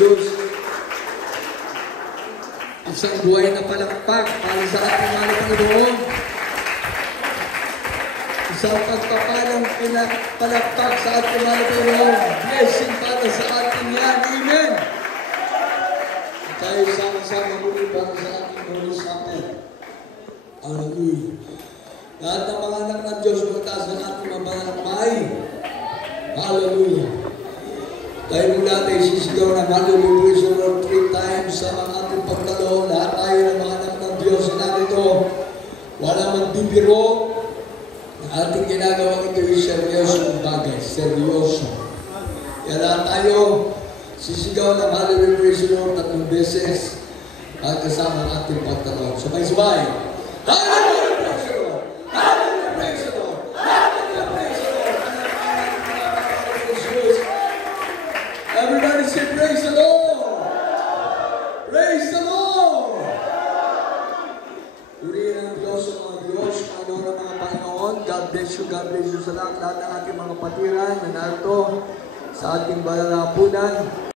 Jesus. Isang buhay na palakpak para sa ating mga Panginoon. Isang pagpapalang palakpak sa ating mga Panginoon. Blessing para sa ating yan. Amen. Tayo sama-sama muli para sa ating Holy Supper. Hallelujah. Lahat ng mga anak ng Diyos, mataas ng ating mabangang kamay. Hallelujah. Tayo mula tayo sisigaw ng Hallelujah, praise the Lord 3 times sa mga ating pagtalo. Lahat tayo ng mga anak ng Diyos na narito. Walang magbibiro. Ang ating ginagawa ito ay seryosong bagay. Seryoso. Kaya lahat tayo sisigaw ng Hallelujah, praise the Lord 3 beses at kasama ang ating pagtalo. Sabay-sabay. Hallelujah! Everybody say praise the Lord! Praise the Lord! Purihin ang Diyos sa mga Diyos, Panginoon ng mga Panginoon. God bless you sa lahat ng ating mga patiran na narito sa ating banal na hapunan.